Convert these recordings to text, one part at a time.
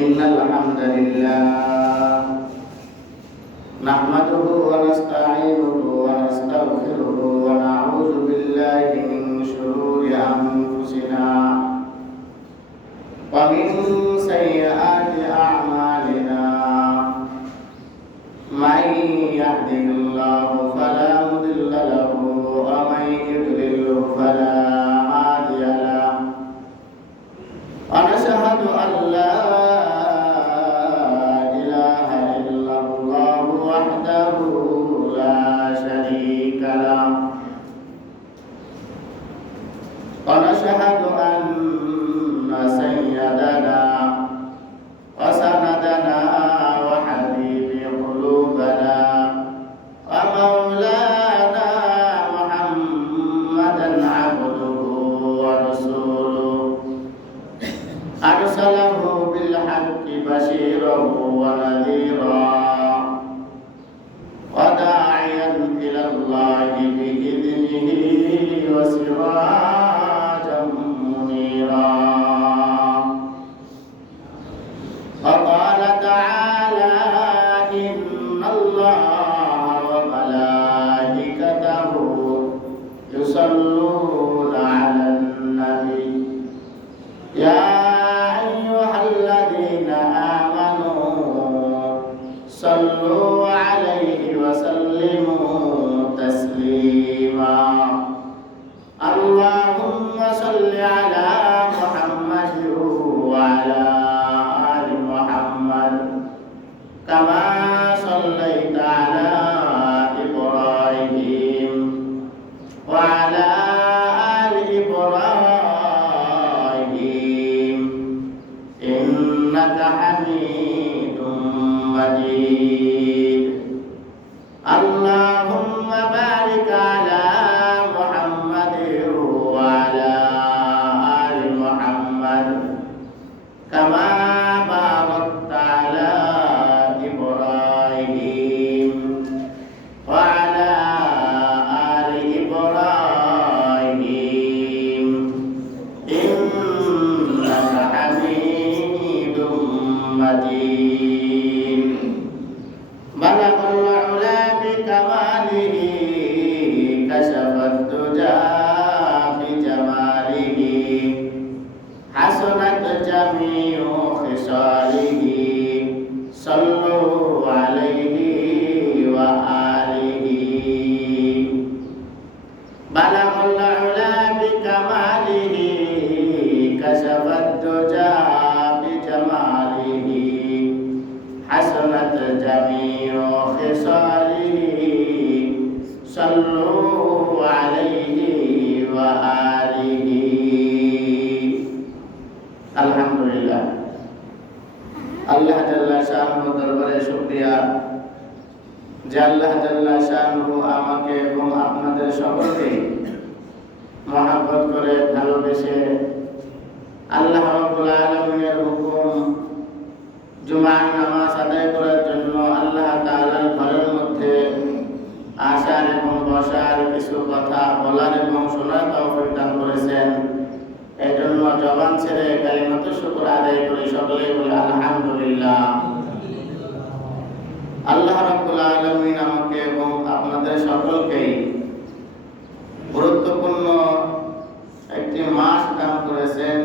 إن الحمد لله نحمده ونستعينه ونستغفره ونعوذ بالله من شرور أنفسنا ومن سيئات أعمالنا من يهده الله فلا مضل له ومن يضلل فلا هادي له ونشهد أن لا إله إلا الله وحده لا شريك له ونشهد أن سيدنا وسندنا وحبيب قلوبنا ومولانا محمدا عبده ورسوله أرسله بالحق بشيرا ونذيرا وداعيا إلى الله بإذنه وسراجا منيرا وقال تعالى إن الله وملائكته يصلون على النبي يا أيها الذين آمنوا صلوا عليه وسلموا تسليما اللهم صل على محمد وعلى آل محمد كما صليت على إبراهيم وعلى آل إبراهيم إنك حميد مجيد اللهم بارك على محمد وعلى آل محمد كما باركت على إبراهيم وعلى آل إبراهيم إنك حميد مجيد بلغ العلا بكماله كشف الدجى بجماله حسنت جميع خصاله صلوا عليه وآله بلغ العلا بكماله كشف الدجى بجماله حسنت جميع خصاله صلوا عليه وآله الحمد لله আল্লাহ জাল্লা শাআনহু দরবারে শুকরিয়া যে আল্লাহ জাল্লা শাআনহু আমাকে এবং আপনাদের সকলকে মহব্বত করে ভালোবেসে আল্লাহ রাব্বুল আলামিনের হুকুম জুমার নামাজ আদায় করার জন্য আল্লাহ তাআলার ঘরের মধ্যে আসার এবং বসার কিছু কথা বলার এবং শোনার তৌফিক দান করেছেন। এই জন্য জবান ছেড়ে কালিমাতুশ শুকর আদায় করি, সকলেই বলি আলহামদুলিল্লাহ। আল্লাহ রাব্বুল আলামিন আমাকে এবং আপনাদের সকলকেই গুরুত্বপূর্ণ একটি মাস দান করেছেন।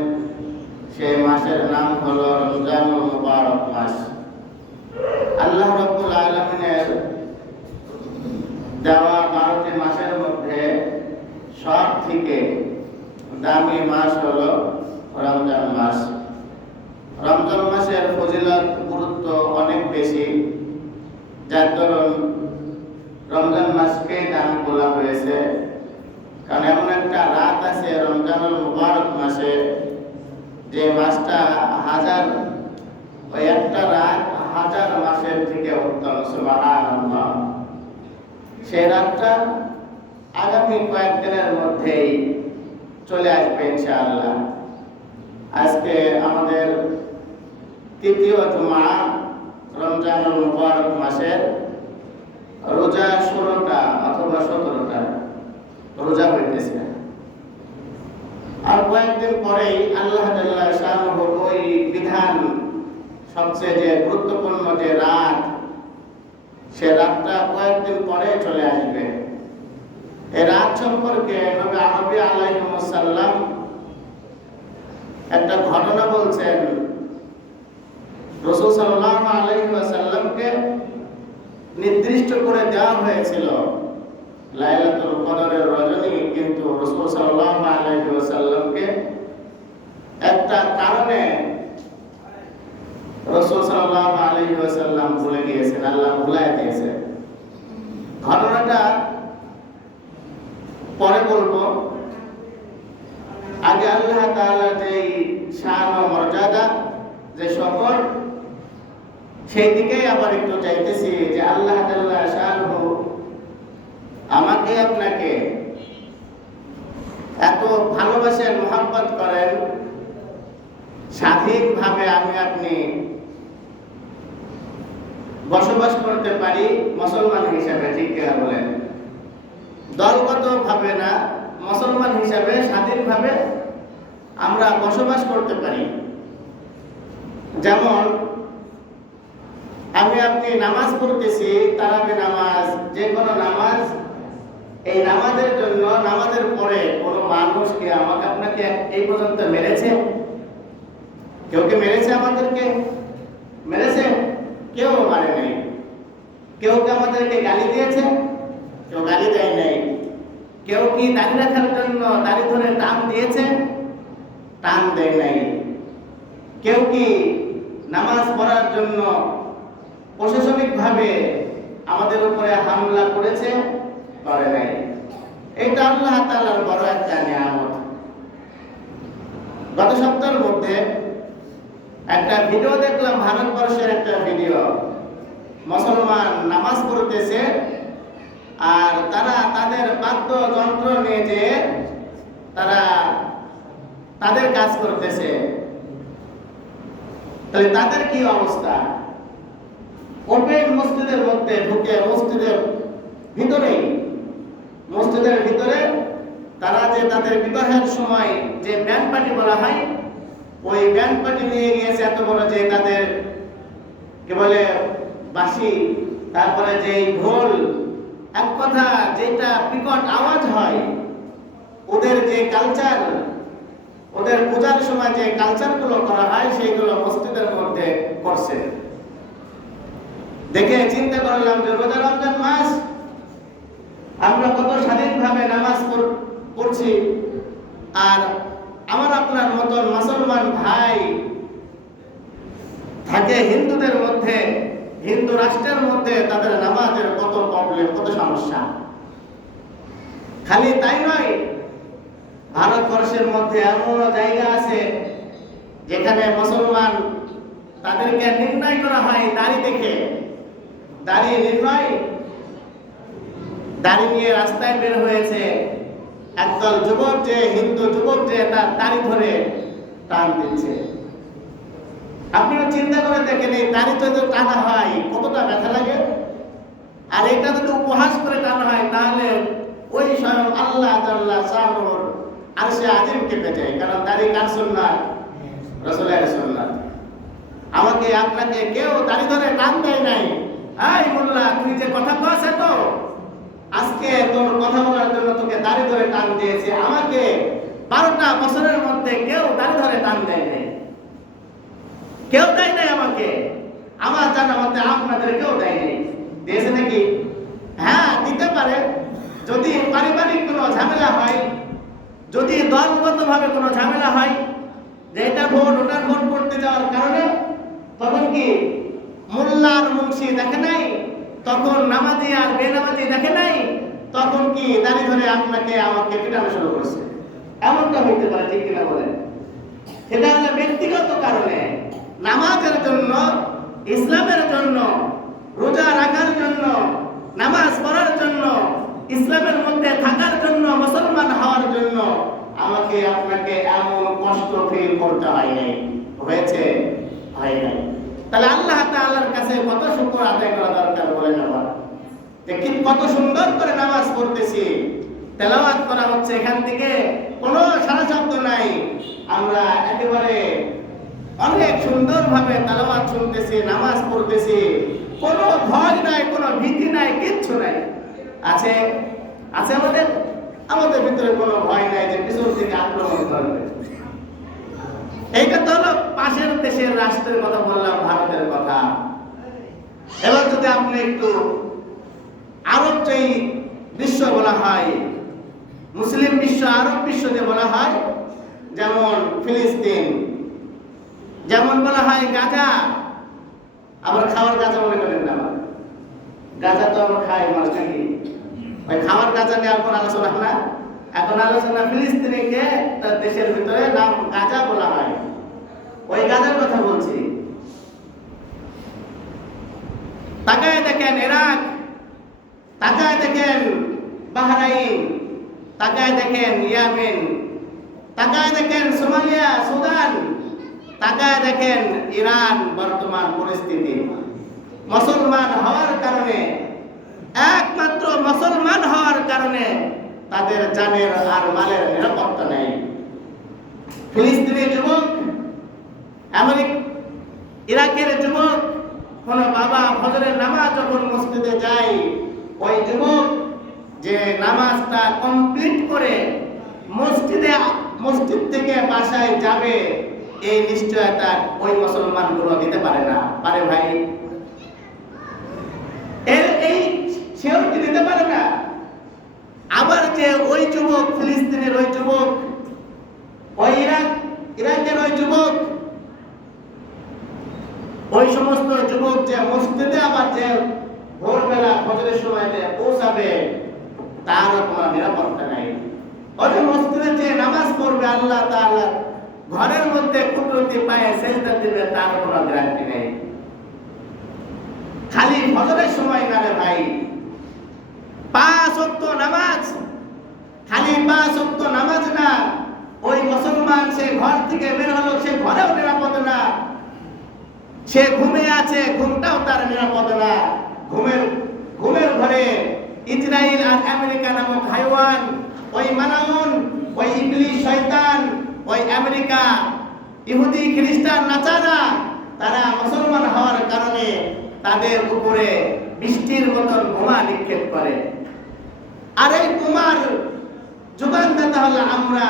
সেই মাসের নাম হলো রমজানুল মুবারক মাস। আল্লাহ রাব্বুল আলামিনের দেওয়া 12টি মাসের মধ্যে সব থেকে দামি মাস হলো রমজান মাস। রমজান মাসের ফজিলত গুরুত্ব অনেক বেশি, যার দরুন রমজান মাসকে দান বলা হয়েছে। কারণ এমন একটা রাত আছে রমজানুল মুবারক মাসে, যে মাসটা ওই একটা রাত 1000 মাসের থেকে উত্তম। সুবহানাল্লাহ। সেই রাতটা আগামী কয়েকদিনের মধ্যেই চলে আসবে ইনশাআল্লাহ। আজকে আমাদের তৃতীয় জুমা, রমজানুল মুবারক মাসের রোজা 16টা অথবা 17টা রোজা হইতেছে। আর কয়েকদিন পরেই আল্লাহ তাআলা শানুহু ওই বিধান, সবচেয়ে যে গুরুত্বপূর্ণ যে রাত, সে রাতটা কয়েকদিন পরে চলে আসবে। এই রাত সম্পর্কে নবী আরবি আলাইহিস সালাম একটা ঘটনা বলছেন। রাসূল সাল্লাল্লাহু আলাইহি ওয়াসাল্লামকে নির্দিষ্ট করে দেওয়া হয়েছিল লাইলাতুল কদরের রজনী, কিন্তু রাসূল সাল্লাল্লাহু আলাইহি ওয়াসাল্লামকে একটা কারণে রাসূল সাল্লাল্লাহু আলাইহি ওয়াসাল্লাম ভুলে গিয়েছেন, আল্লাহ ভুলায় দিয়েছে। ঘটনাটা পরে বলবো, আগে আল্লাহ তাআলার যে শান ও মর্যাদা, যে শকর, সেই দিকেই আবার একটু চাইতেছি যে আল্লাহ তাআলা শানুহু আমাকে আপনাকে এত ভালোবাসেন, মহব্বত করেন, স্বাধীনভাবে আমি আপনি বসবাস করতে পারি মুসলমান হিসাবে। ঠিক কিনা বলেন? দলগত ভাবে না, মুসলমান হিসাবে স্বাধীনভাবে আমরা বসবাস করতে পারি। যেমন আমি আপনি নামাজ পড়তেছি, তারাবি নামাজ, যে কোনো নামাজ, এই নামাজের জন্য, নামাজের পরে কোনো মানুষ কি আমাকে আপনাকে এই পর্যন্ত মেরেছে? কেউ কি মেরেছে? আমাদেরকে মেরেছে? কেউ মারে নাই। কেউ কি আমাদেরকে গালি দিয়েছে? কেউ গালি দেয় নাই। কেউ কি দাড়ি রাখার জন্য দাড়ি ধরে টান দিয়েছে? টান দেয় নাই। কেউ কি নামাজ পড়ার জন্য প্রশাসনিকভাবে আমাদের উপরে হামলা করেছে? করে নাই। এটা আল্লাহ তাআলার বড় একটা নিয়ামত। গত সপ্তাহের মধ্যে একটা ভিডিও দেখলাম, ভারতবর্ষের একটা ভিডিও। মুসলমান নামাজ পড়তেছে আর তারা তাদের বাদ্যযন্ত্র নিয়ে যে তারা তাদের কাজ করতেছে। তাহলে তাদের কি অবস্থা? ওপেন মসজিদের মধ্যে ঢুকে, মসজিদের ভিতরে তারা যে তাদের বিবাহের সময় যে ব্যান্ড পার্টি বলা হয়, ওই ব্যান্ড পার্টি নিয়ে গিয়েছে এত বড়, যে তাদের কে বলে বাঁশি, তারপরে যে ঢোল, এক কথা যেটা বিকট আওয়াজ হয়, ওদের যে কালচার, ওদের পূজার সময় যে কালচারগুলো করা হয়, সেইগুলো মসজিদের মধ্যে করছে। দেখে চিন্তা করলাম যে রোজা রমজান মাস, আমরা কত স্বাধীনভাবে নামাজ পড়ছি, আর আমার আপনার মতন মুসলমান ভাই থাকে হিন্দুদের মধ্যে, হিন্দু রাষ্ট্রের মধ্যে, তাদের নামাজের কত প্রবলেম, কত সমস্যা। খালি তাই নয়, ভারতবর্ষের মধ্যে এমন জায়গা আছে যেখানে মুসলমান, তাদেরকে নির্ণয় করা হয় দাড়ি দেখে। দাড়ি নির্ণয়, দাড়ি নিয়ে রাস্তায় বের হয়েছে একদল যুবক, যে হিন্দু যুবক, যে তার দাড়ি ধরে টান দিচ্ছে। আপনিও চিন্তা করে দেখেন, এই দাড়ি যদি টানা হয় কতটা ব্যথা লাগে, আর এটা যদি উপহাস করে টানা হয়, তাহলে ওই স্বয়ং আল্লাহ তাআলা শানুর আরশে আজিম কেঁপে যায়। কারণ দাড়ি কার সুন্নাত? রাসূলের সুন্নাত। আমাকে আপনাকে কেউ দাড়ি ধরে টান দেয় নাই, এই মোল্লা তুই যে কথা কইছ, তো আজকে তোর কথা বলার জন্য তোকে দাড়ি ধরে টান দিয়েছে। আমাকে 12টা বছরের মধ্যে কেউ দাড়ি ধরে টান দেয় নাই, কেউ দেয় নাই আমাকে। আমার জানা মতে আপনাদের কেউ দেয় নাই। দিয়েছে নাকি? হ্যাঁ, দিতে পারে। যদি পারিবারিক কোনো ঝামেলা হয়, যদি দলগতভাবে কোনো ঝামেলা হয়, যে এটা ভোট ওটার ভোট করতে যাওয়ার কারণে, তখন কি মোল্লার মুন্সি দেখে নাই, তখন নামাজি আর বেনামাজি দেখে নাই, তখন কি দাড়ি ধরে আপনাকে আমাকে পিটানো শুরু করছে। এমনটা হইতে পারে। ঠিক কিনা বলেন? সেটা হলো ব্যক্তিগত কারণে। নামাজের জন্য, ইসলামের জন্য, রোজা রাখার জন্য, নামাজ পড়ার জন্য, ইসলামের মধ্যে থাকার জন্য, মুসলমান হওয়ার জন্য আমাকে আপনাকে এমন কষ্ট ফিল করতে হয় নাই। হয়েছে? হয় নাই। তাহলে আল্লাহ তাআলার কাছে কত শুকর আদায় করা দরকার বলেন আবার। যে কত সুন্দর করে নামাজ পড়তেছি, তেলাওয়াত করা হচ্ছে, এখান থেকে কোনো সারা শব্দ নাই, আমরা একেবারে অনেক সুন্দরভাবে তালাওয়াত শুনতেছি, নামাজ পড়তেছি, কোনো ভয় নাই, কোনো ভীতি নাই, কিচ্ছু নাই। আছে আছে আমাদের ভিতরে কোনো ভয় নাই যে পিছন থেকে আক্রমণ করবে। এইটা তো হলো পাশের দেশের রাষ্ট্রের কথা বললাম, ভারতের কথা। এবার যদি আপনি একটু আরব যেই বিশ্ব বলা হয়, মুসলিম বিশ্ব, আরব বিশ্ব যে বলা হয়, যেমন ফিলিস্তিন, যেমন বলা হয় গাজা, আবার খাওয়ার গাজা মনে করেন না, গাজা তো আমরা খাই মানুষ নাকি, ওই খাওয়ার গাজা নিয়ে এখন আলোচনা না, এখন আলোচনা ফিলিস্তিনিকে তার দেশের ভিতরে নাম গাজা বলা হয়, ওই গাজার কথা বলছি। তাকায় দেখেন ইরাক, তাকায় দেখেন বাহরাইন, তাকায় দেখেন ইয়েমেন, তাকায় দেখেন সোমালিয়া, সুদান, তাকায় দেখেন ইরান। বর্তমান পরিস্থিতি মুসলমান হওয়ার কারণে, একমাত্র মুসলমান হওয়ার কারণে তাদের জানের আর মালের নিরাপত্তা নেই। ফিলিস্তিনের যুবক, ইরাকের যুবক, কোন বাবা ফজরের নামাজ যখন মসজিদে যায়, ওই যুবক যে নামাজটা কমপ্লিট করে মসজিদ থেকে বাসায় যাবে, এই নিশ্চয়তা ওই মুসলমানগুলো দিতে পারে না। পারে ভাই? এই সিওরিটি দিতে পারে না। আবার যে ওই যুবক, ফিলিস্তিনের ওই যুবক, ওই ইরাকের ওই যুবক, ওই সমস্ত যুবক যে মসজিদে আবার যে ভোরবেলা ফজরের সময় যে পৌঁছাবে, তারও কোনো নিরাপত্তা নাই। ওই মসজিদে যে নামাজ পড়বে আল্লাহ তাআলা ঘরের মধ্যে কুদরতি পায়ে সেজদা দিবে, তার কোনো গ্যারান্টি নেই। খালি ফজরের সময় না রে ভাই, 5 ওয়াক্ত নামাজ, খালি 5 ওয়াক্ত নামাজ না, ওই মুসলমান সে ঘর থেকে বের হলো, সে ঘরেও নিরাপদ না, সে ঘুমে আছে, ঘুমটাও তার নিরাপদ না। ঘুমের ঘরে ইসরায়েল আর আমেরিকা নামক হাইওয়ান, ওই মানাউন, ওই ইবলিস শয়তান, ওই আমেরিকা, ইহুদি খ্রিস্টান নাচারা, তারা মুসলমান হওয়ার কারণে তাদের উপরে বৃষ্টির মতন বোমা নিক্ষেপ করে। আর এই বোমার যোগানদাতা হলো আমরা,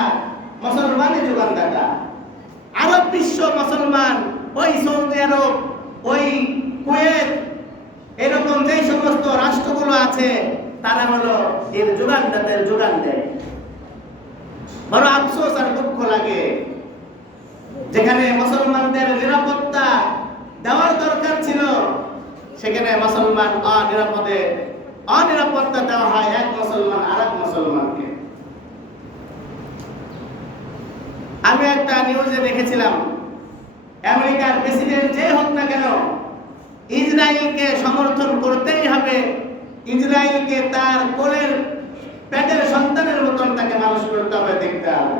মুসলমানের যোগানদাতা। আরব বিশ্ব মুসলমান, ওই সৌদি আরব, ওই কুয়েত, এরকম যে সমস্ত রাষ্ট্রগুলো আছে, তারা হলো এর যোগানদাতার যোগান দেয়। বড় আফসোস আর দুঃখ লাগে, যেখানে মুসলমানদের নিরাপত্তা দেওয়ার দরকার ছিল, সেখানে মুসলমান অনিরাপত্তা দেওয়া হয় এক মুসলমান আরেক মুসলমানকে। আমি একটা নিউজে দেখেছিলাম, আমেরিকার প্রেসিডেন্ট যে হোক না কেন, ইসরায়েলকে সমর্থন করতেই হবে, ইসরায়েলকে তার কোলের পেটের সন্তানের মতন তাকে মানুষ করতে হবে, দেখতে হবে।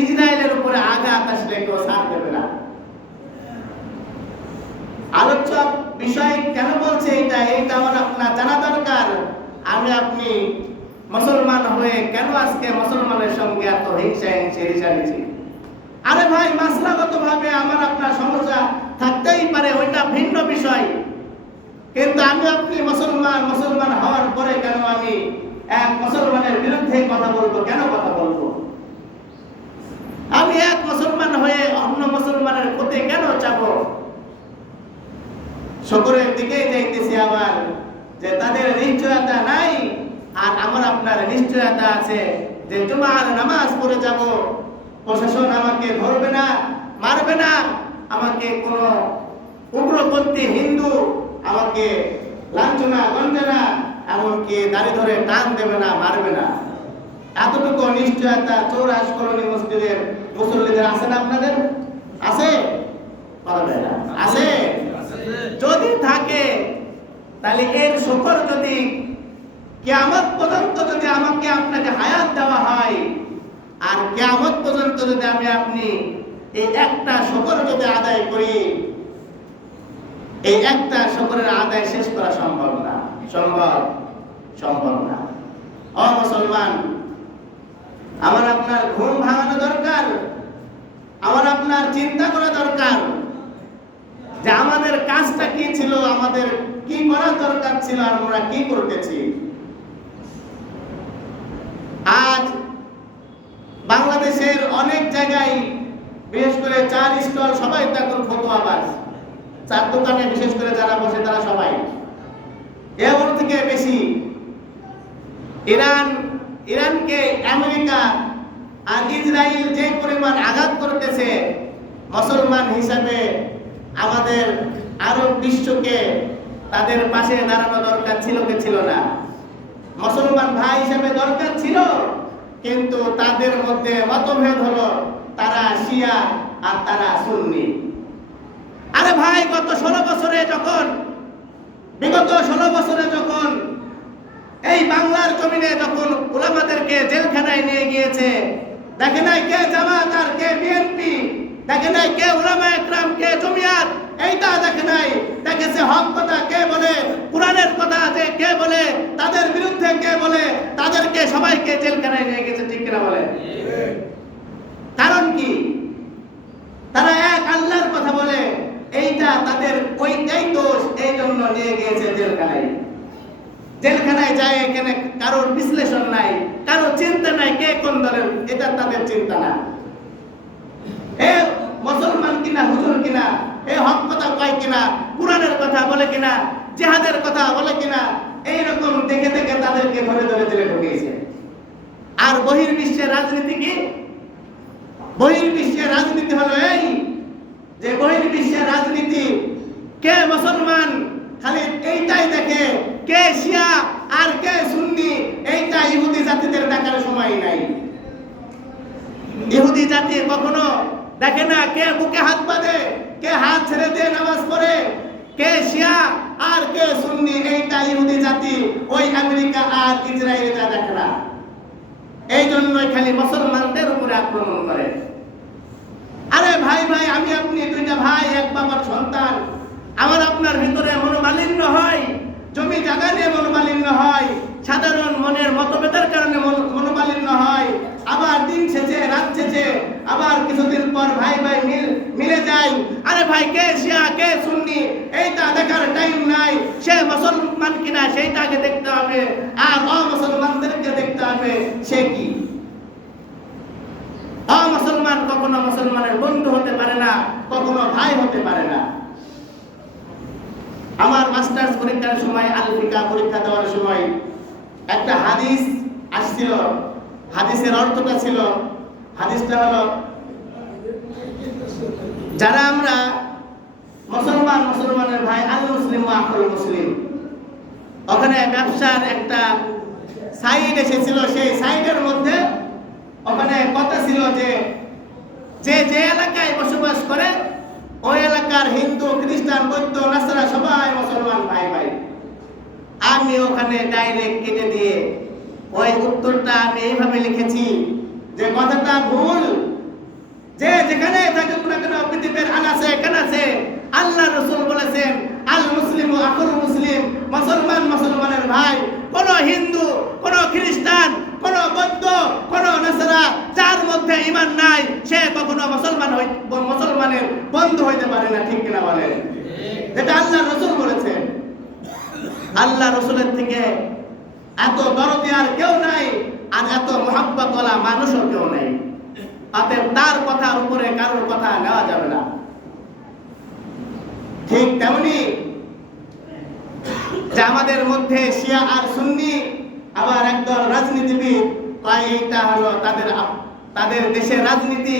ইসরায়েলের উপরে আঘাত আসলে কেউ ছাড় দেবে না। আলোচ্য বিষয় কেন বলছে এইটা আমার আপনার জানা দরকার। আপনি মুসলমান হয়ে কেন আজকে মুসলমানের সঙ্গে এত হিংসা? আরে ভাই, মাসলাগত ভাবে আমার আপনার সমস্যা থাকতেই পারে, ওইটা ভিন্ন বিষয়। কিন্তু আপনি মুসলমান হওয়ার পরে কেন আমি এক মুসলমানের বিরুদ্ধে কথা বলবো? কেন কথা বলবো? আমি এক মুসলমান হয়ে অন্য মুসলমানের ক্ষতি কেন চাবো? শুকরের দিকে যাইতেছি আবার, যে তাদের নিশ্চয়তা নাই আর আমার আপনার নিশ্চয়তা আছে যে জুমার নামাজ পড়ে যাব, প্রশাসন আমাকে ধরবে না, মারবে না, আমাকে কোনো উগ্রপন্থী হিন্দু আমাকে লাঞ্ছনা গঞ্জনা, এমনকি দাড়ি ধরে টান দেবে না, মারবে না। এতটুকু নিশ্চয়তা 84 কলোনি মসজিদের মুসল্লিদের আছে না? আপনাদের আছে? আছে? যদি থাকে, তাহলে এর শুকর যদি কিয়ামত পর্যন্ত যদি আমাকে আপনাকে হায়াত দেওয়া হয়, আর কিয়ামত পর্যন্ত যদি আপনি এই একটা শুকর যদি আদায় করি, এই একটা শুকরের আদায় শেষ করা সম্ভব না। সম্ভব না। ও মুসলমান, আমার আপনার ঘুম ভাঙানো দরকার, আমার আপনার চিন্তা করা দরকার যে আমাদের কাজটা কি ছিল, আমাদের কি করা দরকার ছিল, আর আমরা কি করতেছি। আজ বাংলাদেশের অনেক জায়গায়, বিশেষ করে চার স্টল, সবাই তো এখন ফতোয়াবাজ। চার দোকানে বিশেষ করে যারা বসে তারা সবাই এর থেকে বেশি ইরানকে আমেরিকা আর ইসরায়েল যে পরিমাণ আঘাত করতেছে, মুসলমান হিসাবে আমাদের আরব বিশ্বকে তাদের পাশে দাঁড়ানো দরকার ছিল কি ছিল না? মুসলমান ভাই হিসাবে দরকার ছিল, কিন্তু তাদের মধ্যে মতভেদ হলো, তারা শিয়া আর তারা সুন্নি। আরে ভাই, বিগত 16 বছরে যখন এই বাংলার জমিনে যখন উলামাদেরকে জেলখানায় নিয়ে গিয়েছে, দেখে নাই কে জামাত আর কে বিএনপি, দেখে নাই কে উলামা একরাম, কে জমিয়াত, এইটা দেখে নাই। দেখেছে হক কথা কে বলে, কোরআনের কথা যে কে বলে, তাদের বিরুদ্ধে কে বলে, তাদেরকে সবাইকে জেলখানায় নিয়ে গেছে। ঠিক কিনা বলে? কারণ কি? তারা এক আল্লাহর কথা বলে, এইটা তাদের ওইটাই দোষ, এই জন্য নিয়ে গিয়েছে জেলখানায়। জেলখানায় যায়, এখানে কারোর বিশ্লেষণ নাই, কারোর চিন্তা নাই কে কোন দলের, এটা তাদের চিন্তা না। এ মুসলমান কিনা, হুজুর কিনা, এ হক কথা কয় কিনা, কোরআনের কথা বলে কিনা, জিহাদের কথা বলে কিনা, এইরকম দেখে দেখে তাদেরকে ধরে ধরে জেলে ঢুকিয়েছে। আর বহির্বিশ্বের রাজনীতি কি? বহির্বিশ্বের রাজনীতি হলো এই যে বহির্বিশ্বের রাজনীতি কে মুসলমান খালি এইটাই দেখে, কে শিয়া আর কে সুন্নি, এইটা ইহুদি জাতিদের দেখার সময় নাই। ইহুদি জাতি কখনো দেখে না কে বুকে হাত বাঁধে, কে হাত ছেড়ে দিয়ে নামাজ পড়ে, কে শিয়া আর কে সুন্নি, এইটা ইহুদি জাতি ওই আমেরিকা আর ইসরায়েলটা দেখে না। এই জন্যই খালি মুসলমানদের উপরে আক্রমণ করে। আরে ভাই, আমি আপনি দুইটা ভাই, এক বাবার সন্তান, আমার আপনার ভিতরে মনোমালিন্য হয়, জমি জায়গা নিয়ে মনোমালিন্য হয়, সাধারণ মনের মতভেদের কারণে মনোমালিন্য হয়, আবার দিন শেষে রাত শেষে আবার কিছুদিন পর ভাই মিলে যায়। আরে ভাই, কে শিয়া কে সুন্নি এইটা দেখার টাইম নাই। সে মুসলমান কিনা সেইটাকে দেখতে হবে, আর অমুসলমানদেরকে দেখতে হবে সে কি। অমুসলমান কখনো মুসলমানের বন্ধু হতে পারে না, কখনো ভাই হতে পারে না। আমার মাস্টার্স পরীক্ষার সময়, আলফিকা পরীক্ষা দেওয়ার সময় একটা হাদিস আসছিল। হাদিসের অর্থটা ছিল, হাদিসটা হলো, যারা আমরা মুসলমানের ভাই, আল মুসলিম ওয়া আখুল মুসলিম, ওখানে ব্যবসার একটা সাইড এসেছিল। সেই সাইডের মধ্যে ওখানে কথা ছিল যে যে এলাকায় বসবাস করে ওই এলাকার হিন্দু, খ্রিস্টান, বৌদ্ধ, নাসারা সবাই মুসলমান ভাই ভাই। আমি ওখানে ডাইরেক্ট কেটে দিয়ে ওই উত্তরটা আমি এইভাবে লিখেছি যে কথাটা ভুল। যে যেখানে থাকুক না কেন পৃথিবীর আনাচে কানাচে আল্লাহ রাসূল বলেছেন, আল মুসলিমু আখুল মুসলিম, মুসলমান মুসলমানের ভাই। কোন হিন্দু, কোন খ্রিস্টান, কোন বৌদ্ধ, কোন নাসারা যার মধ্যে ঈমান নাই, সে কখনো মুসলমানের বন্ধু হইতে পারে না। ঠিক কিনা বলেন? যেটা আল্লাহ রাসূল বলেছেন। আল্লাহ রাসূলের থেকে এত দরদি আর কেউ নাই, আর এত মহব্বত ওয়ালা মানুষও কেউ নাই। অতএব তার কথার উপরে কারোর কথা নেওয়া যাবে না। ঠিক তেমনি যে আমাদের মধ্যে শিয়া আর সুন্নি, আবার একদল রাজনীতিবিদ কয় এইটা হলো তাদের দেশের রাজনীতি।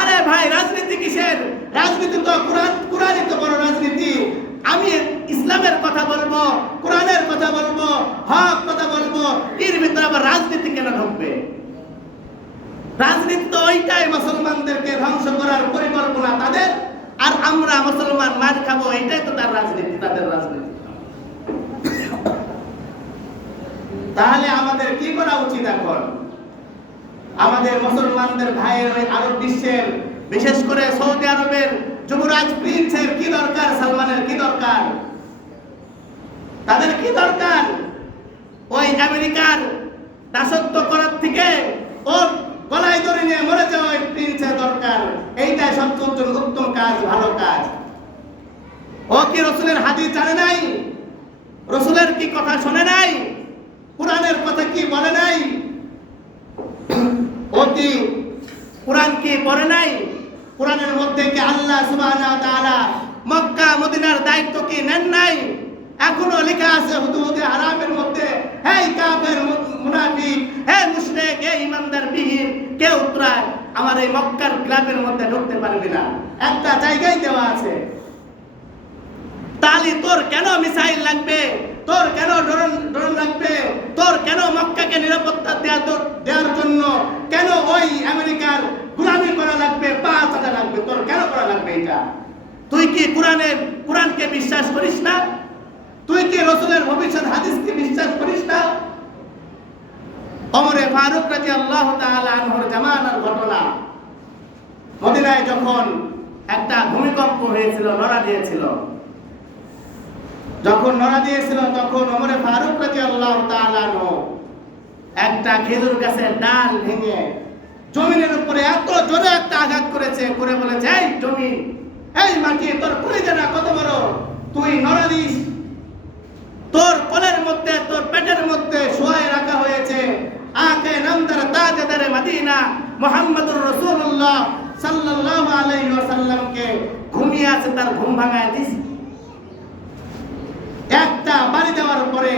আরে ভাই, রাজনীতি কিসের? রাজনীতি তো কোরআনই তো বড় রাজনীতি। আমি ইসলামের কথা বলবো, কোরআনের কথা বলবো, হক কথা বলবো, এর ভিতরে আবার রাজনীতি কেন ঢুকবে? রাজনীতি তো ওইটাই মুসলমানদেরকে ধ্বংস করার পরিকল্পনা তাদের, আর আমরা মুসলমান মার খাবো, এইটাই তো তার রাজনীতি, তাদের রাজনীতি। তাহলে আমাদের কি করা উচিত এখন? আমাদের মুসলমানদের ভাইয়ের ওই আরব বিশ্বের, বিশেষ করে সৌদি আরবের যুবরাজ প্রিন্সের কি দরকার, সালমানের কি দরকার, তাদের কি দরকার? ওই আমেরিকার দাসত্ব করার থেকে ও গলায় দড়ি নিয়ে মরে যাওয়া প্রিন্সের দরকার, এইটাই সবচেয়ে উত্তম কাজ, ভালো কাজ। ও কি রসুলের হাদিস জানে নাই? রসুলের কি কথা শোনে নাই? কোরআনের কথা কি বলে নাই? ও কি কোরআন কি পড়ে নাই? কোরআনের মধ্যে কি আল্লাহ সুবহানাহু ওয়া তাআলা মক্কা মদিনার দায়িত্ব কি নেন নাই? এখনো লেখা আছে হুদুদে হারামের মধ্যে, হে কাফের মুনাফিক, হে মুশরিক, হে ঈমানদার বিহীন, কেউ তোরা আমার এই মক্কার ক্লাবের মধ্যে ঢুকতে পারবি না, একটা জায়গায় দেওয়া আছে। তাহলে তোর কেন মিসাইল লাগবে? তোর কেন ড্রোন লাগবে? তোর কেন মক্কাকে নিরাপত্তা দেওয়ার জন্য কেন ওই আমেরিকার গোলামি করা লাগবে, পাঁচ হাজার লাগবে? তোর কেন করা লাগবে এটা? তুই কি কোরআনকে বিশ্বাস করিস না? তুই কি রসুলের ভবিষ্যৎ হাদিসকে বিশ্বাস করিস না? ওমরে ফারুক রাদিয়াল্লাহু তাআলা আনহুর জামানার ঘটনা। মদিনায় যখন একটা ভূমিকম্প হয়েছিল, নড়া দিয়েছিল, যখন নড়া দিয়েছিল তখন ওমরে ফারুক রাদিয়াল্লাহু তাআলা আনহু একটা খেজুর গাছের ডাল ভেঙে জমিনের উপরে এত জোরে একটা আঘাত করেছে, করে বলেছে, এই জমি, এই মাটি, তোর কলিজাটা কত বড়, তুই নড়া দিস? তোর কোলের মধ্যে, তোর পেটের মধ্যে শোয়ায় রাখা হয়েছে আকে নামদার তাজদারে মদিনা মুহাম্মদুর রাসূলুল্লাহ সাল্লাল্লাহু আলাইহি ওয়াসাল্লামকে ঘুমিয়ে আছে, তার ঘুম ভাঙায় দিস। একটা বাড়ি দেওয়ার পরে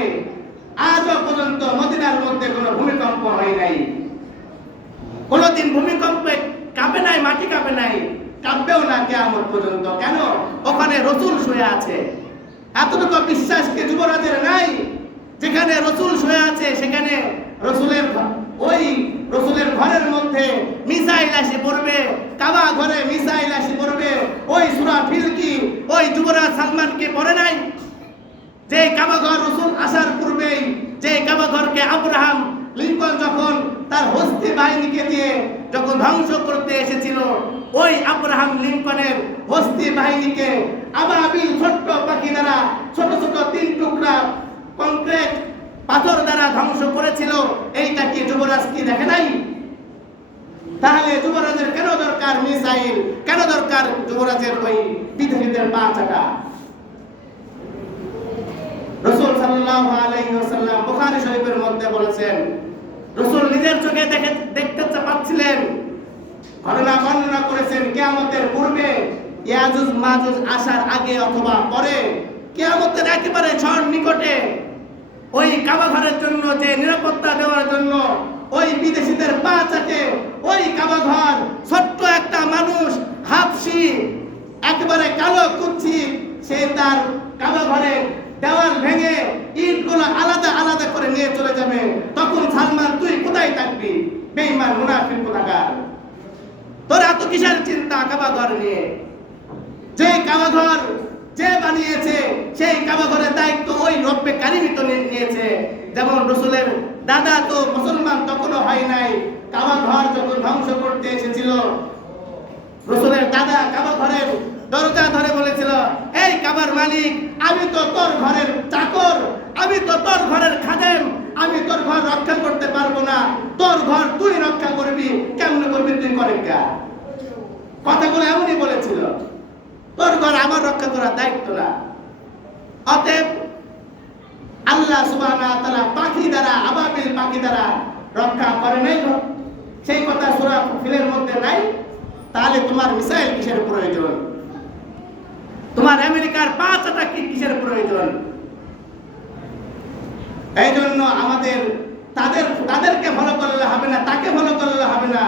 আজও পর্যন্ত মদিনার মধ্যে কোনো ভূমিকম্প হয় নাই। কোনদিন ভূমিকম্পে কাঁপে নাই, মাটি কাঁপে নাই, কাঁপবেও না কিয়ামত পর্যন্ত। কেন? ওখানে রাসূল শুয়ে আছে। এতটুকু বিশ্বাস কি যুবরাজের নাই? যেখানে রাসূল শুয়ে আছে সেখানে রাসূলের ঘরের মধ্যে মিসাইল আসি পড়বে, কাবা ঘরে মিসাইল আসি পড়বে। ওই সূরা ফিল কি ওই যুবরাজ সালমানকে পড়ে নাই? যে কাবা ঘর রাসূল আসার পূর্বেই, যে কাবা ঘরকে আব্রাহাম লিঙ্কন যখন তার হস্তি বাহিনীকে দিয়ে যখন ধ্বংস করতে এসেছিল, ওই আব্রাহাম লিঙ্কনের হস্তি বাহিনীকে আবাবিল ছোট্ট পাখি দ্বারা, ছোট ছোট 3 টুকরা কংক্রিট পাথর দ্বারা ধ্বংস করেছিল। এইটা কি যুবরাজ কি দেখে নাই? তাহলে যুবরাজের কেন দরকার মিসাইল? কেন দরকার যুবরাজের ওই বিধর্মীদের পা চাটা? রাসূল সাল্লাল্লাহু আলাইহি ওয়াসাল্লাম বুখারী শরীফের মধ্যে বলেছেন, রাসূল নিজের চোখে দেখতে পাচ্ছিলেন, ঘটনা বর্ণনা করেছেন, কিয়ামতের পূর্বে ইয়াজুজ মাজুজ আসার আগে অথবা পরে, কিয়ামতের একেবারে নিকটে ওই কাবা ঘরের জন্য, যে নিরাপত্তা দেওয়ার জন্য ওই বিদেশীদের পা চাটে ওই কাবা ঘর, ছোট্ট একটা মানুষ হাফসি একেবারে কালো কুচ্ছি, সে তার কাবা ঘরে দেওয়াল ভেঙে ইটগুলো আলাদা আলাদা করে নিয়ে চলে যাবে। তখন সালমান তুই কোথায় থাকবি? বেঈমান মুনাফিক কোথাকার, তোর এত কিসের চিন্তা কাবা ঘর নিয়ে? যে কাবা ঘর যে বানিয়েছে সেই কাবা ঘরের দায়িত্ব ওই রব্বে কারিমই তো নিয়েছে। যেমন রাসূলের দাদা তো মুসলমান তখনও হয় নাই, কাবা ঘর যখন ধ্বংস করতে এসেছিল, রাসূলের দাদা কাবা ঘরের দরজা ধরে বলেছিল, এই কাবার মালিক, আমি তো তোর ঘরের চাকর, আমি তো তোর ঘরের খাদেম, আমি তোর ঘর রক্ষা করতে পারবো না, তোর ঘর তুই রক্ষা করবি। কেমন করবি তুই? করেন কা? কথাগুলো এমনই বলেছিল, তোর ঘর আমার রক্ষা করার দায়িত্ব না। অতএব আল্লাহ সুবহানাহু ওয়া তাআলা পাখি দ্বারা, আবাবিল পাখি দ্বারা রক্ষা করে নাই, সেই কথা সূরা ফিলের মধ্যে নাই। তাহলে তোমার মিসাইল কিসের প্রয়োজন? তোমার আমেরিকার 5 আটা কিসের প্রয়োজন? এই জন্য আমাদের তাদেরকে ফলো করলে হবে না, তাকে ফলো করলে হবে না,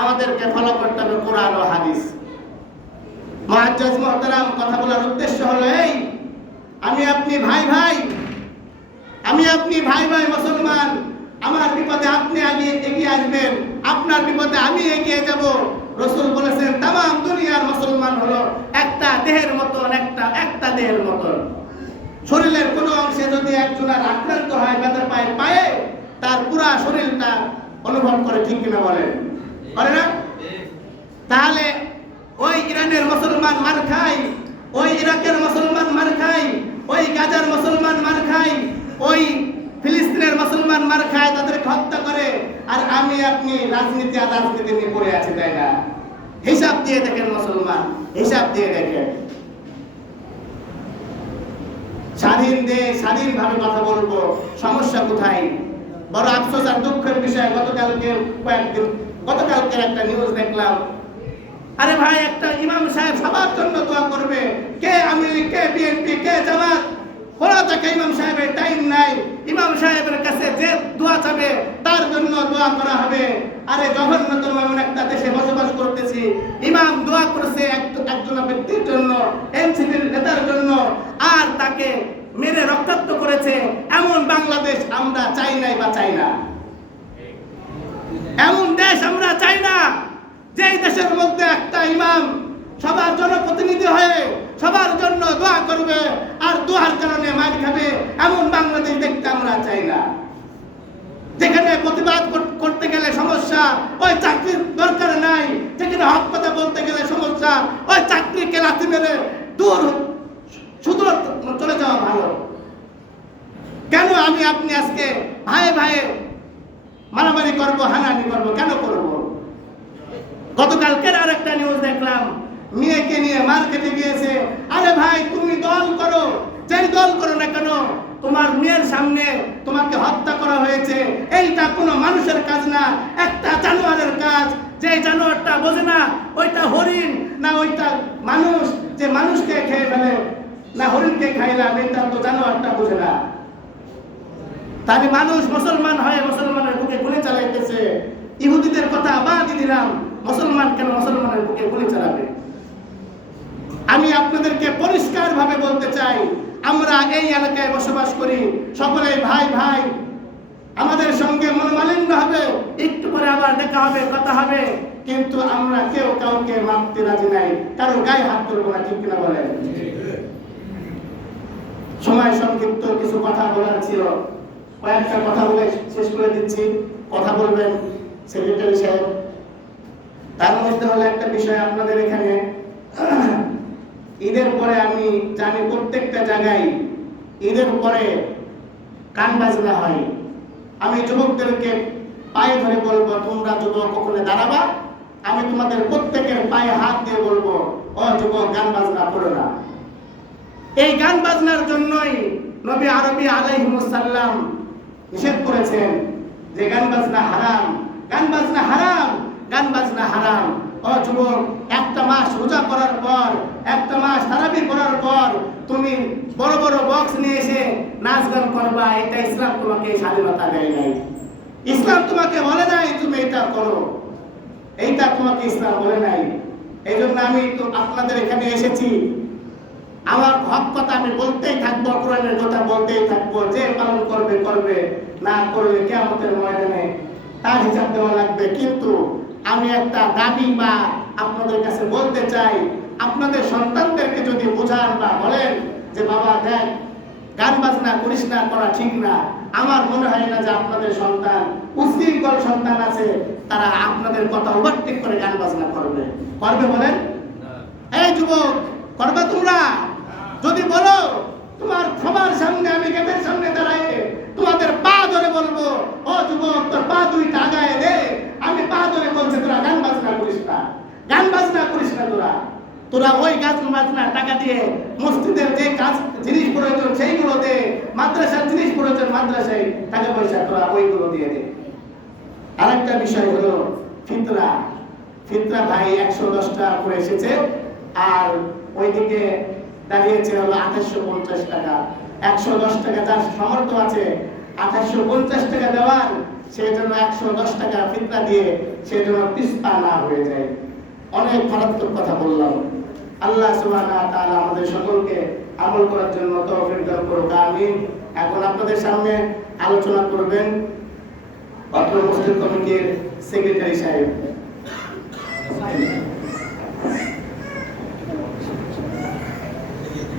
আমাদেরকে ফলো করতে হবে কোরআন ও হাদিস। মুআজ্জাজ মুহতারাম, কথা বলার উদ্দেশ্য হলো এই, আমি আপনি ভাই ভাই মুসলমান। আমার বিপদে আপনি আগে এগিয়ে আসবেন, আপনার বিপদে আমি এগিয়ে যাব। রাসূল বলেছেন तमाम দুনিয়ার মুসলমান হলো একটা দেহের মতন, একটা দেহের মতন। শরীরের কোনো অংশে যদি একজনের আক্রান্ত হয়, ব্যথা পায়ে, তার পুরো শরীরটা অনুভব করে, ঠিক কিনা বলেন? করে না? তাহলে ওই ইরানের মুসলমান মার খায়, ওই ইরাকের মুসলমান মার খায়, ওই গাজার মুসলমান মার খায়, ওই ফিলিস্তিনের মুসলমান মুসলমান মার খায়, তাদেরকে হত্যা করে, আর আমি আপনি রাজনীতি আর রাজনীতি নিয়ে পড়ে আছি, তাই না? হিসাব দিয়ে দেখেন মুসলমান, হিসাব দিয়ে দেখেন। স্বাধীন দেশ, স্বাধীনভাবে কথা বলবো, সমস্যা কোথায়? বড় আফসোস আর দুঃখের বিষয়, গতকালকে একটা নিউজ দেখলাম। আরে ভাই, একটা ইমাম সাহেব সবার জন্য দোয়া করবে, কে আওয়ামী লীগ, কে বিএনপি, কে জামাত, কোনো থেকে ইমাম সাহেবের টাইম নাই। ইমাম সাহেবের কাছে যে দোয়া চাবে তার জন্য দোয়া করা হবে। আরে জঘন্যতম এমন একটা দেশে বসবাস করতেছি, ইমাম দোয়া করছে একজন ব্যক্তির জন্য, এনসিপির নেতার জন্য, আর তাকে মেরে রক্তাক্ত করেছে। এমন বাংলাদেশ আমরা চাই নাই বা চাই না। এমন দেশ আমরা চাই না যেই দেশের মধ্যে একটা ইমাম সবার জনপ্রতিনিধি হয়ে সবার জন্য দোয়া করবে আর দোয়ার কারণে মার খাবে। এমন বাংলাদেশ দেখতে আমরা চাই না। যেখানে প্রতিবাদ করতে গেলে সমস্যা, ওই চাকরির দরকার নাই। যেখানে হক কথা বলতে গেলে সমস্যা, ওই চাকরিকে লাথি মেরে দূর শুধু চলে যাওয়া ভালো। কেন আমি আপনি আজকে ভাইয়ে ভাইয়ে মারামারি করবো, হানাহানি করবো, কেন করবো? গতকালকের আর একটা নিউজ দেখলাম, মেয়েকে নিয়ে মার্কেটে গিয়েছে। আরে ভাই, তুমি দল করো, যেই দল করো না কেন, তোমার মেয়ের সামনে তোমাকে হত্যা করা হয়েছে। এইটা কোনো মানুষের কাজ না, একটা জানোয়ারের কাজ। যে জানোয়ারটা বোঝে না ওইটা হরিণ না ওইটা মানুষ, যে মানুষকে খেয়ে ফেলে না হরিণকে খাইলাম, এটা তো জানোয়ারটা বোঝে না। তাহলে মানুষ মুসলমান হয়ে মুসলমানের বুকে গুলি চালাইতেছে। ইহুদিদের কথা বাদই দিলাম, মুসলমান কেন মুসলমানের বুকে গুলি চালাবে? আমি আপনাদেরকে পরিষ্কার ভাবে বলতে চাই, আমরা এই এলাকায় বসবাস করি, সকলে ভাই ভাই। আমাদের সঙ্গে মনোমালিন্য হবে, একটু করে আবার দেখা হবে, কথা হবে, কিন্তু আমরা কেউ কাউকে মাপতে রাজি নাই, কারো গায়ে হাত তুলবো না। ঠিক কিনা বলেন? সময় সংক্ষিপ্ত, কিছু কথা বলার ছিল, কয়েকটা কথা বলে শেষ করে দিচ্ছি। কথা বলবেন সেক্রেটারি সাহেব। তার মধ্যে হলো একটা বিষয়, আপনাদের এখানে ঈদের পরে আমি জানি প্রত্যেকটা জায়গায় ঈদের পরে গান বাজনা হয়। আমি যুবকদেরকে পায়ে ধরে বলবো, তোমরা যুবক ওখানে দাঁড়াবা, আমি তোমাদের প্রত্যেকের পায়ে হাত দিয়ে বলবো, ও যুবক, গান বাজনা করো না। এই গান বাজনার জন্যই নবী আরবি আলাইহিস সালাম নিষেধ করেছেন যে গান বাজনা হারাম, গান বাজনা হারাম, গান বাজনা হারাম। ও যুবক, একটা মাস রোজা করার পর, একটা মাস তারাবি করার পর তুমি বড় বড় বক্স নিয়ে এসে নাচ গান করবা, এটা ইসলাম তোমাকে স্বাধীনতা দেয় নাই। ইসলাম তোমাকে বলে নাই তুমি এটা করো, এইটা তোমাকে ইসলাম বলে নাই। এই জন্য আমি তো আপনাদের এখানে এসেছি, আমার হক কথা আমি বলতেই থাকবো, কোরআনের কথা বলতেই থাকবো। যে পালন করবে করবে, না করলে কিয়ামতের ময়দানে তার হিসাব দেওয়া লাগবে। কিন্তু আমি একটা দাবি বা আপনাদের কাছে বলতে চাই, আপনাদের সন্তানদেরকে যদি বোঝান বা বলেন যে বাবা দেখ, গান বাজনা করিস না, করা ঠিক না, আমার মনে হয় না যে আপনাদের সন্তান, উশৃঙ্খল সন্তান আছে, তারা আপনাদের কথা ওভারটেক করে গান বাজনা করবে। করবে বলেন? এই যুবক, করবে তোমরা? যদি বলো, তোমার সবার সামনে আমি গেটের সামনে দাঁড়ায় তোমাদের পা ধরে বলবো, ও যুবক, তোর পা দুইটা আগায় দে। আমি পা ধরে বলছি, তোরা গান বাজনা করিস না, গান বাজনা করিস না। তোরা ওই গান বাজনা টাকা দিয়ে মসজিদের যে কাজ জিনিস প্রয়োজন সেইগুলো দে, মাদ্রাসার জিনিস প্রয়োজন মাদ্রাসায় টাকা পয়সা তোরা ওইগুলো দিয়ে দে। আরেকটা বিষয় হলো ফিতরা। ফিতরা ভাই 110 টাকা করে এসেছে, আর ওইদিকে দাঁড়িয়েছে হলো 2850 টাকা। 110 টাকা যার সামর্থ্য আছে 2850 টাকা দেওয়ার, সেই জন্য 110 টাকা ফিতরা দিয়ে সেই জন্য তিস্তা না হয়ে যায়। অনেক মারাত্মক কথা বললাম। আল্লাহ সুবহানাহু ওয়া তাআলা আমাদের সকলকে আমল করার জন্য তৌফিক দান করুক, আমিন। এখন আপনাদের সামনে আলোচনা করবেন অত্র মুসলিম কমিটির সেক্রেটারি সাহেব।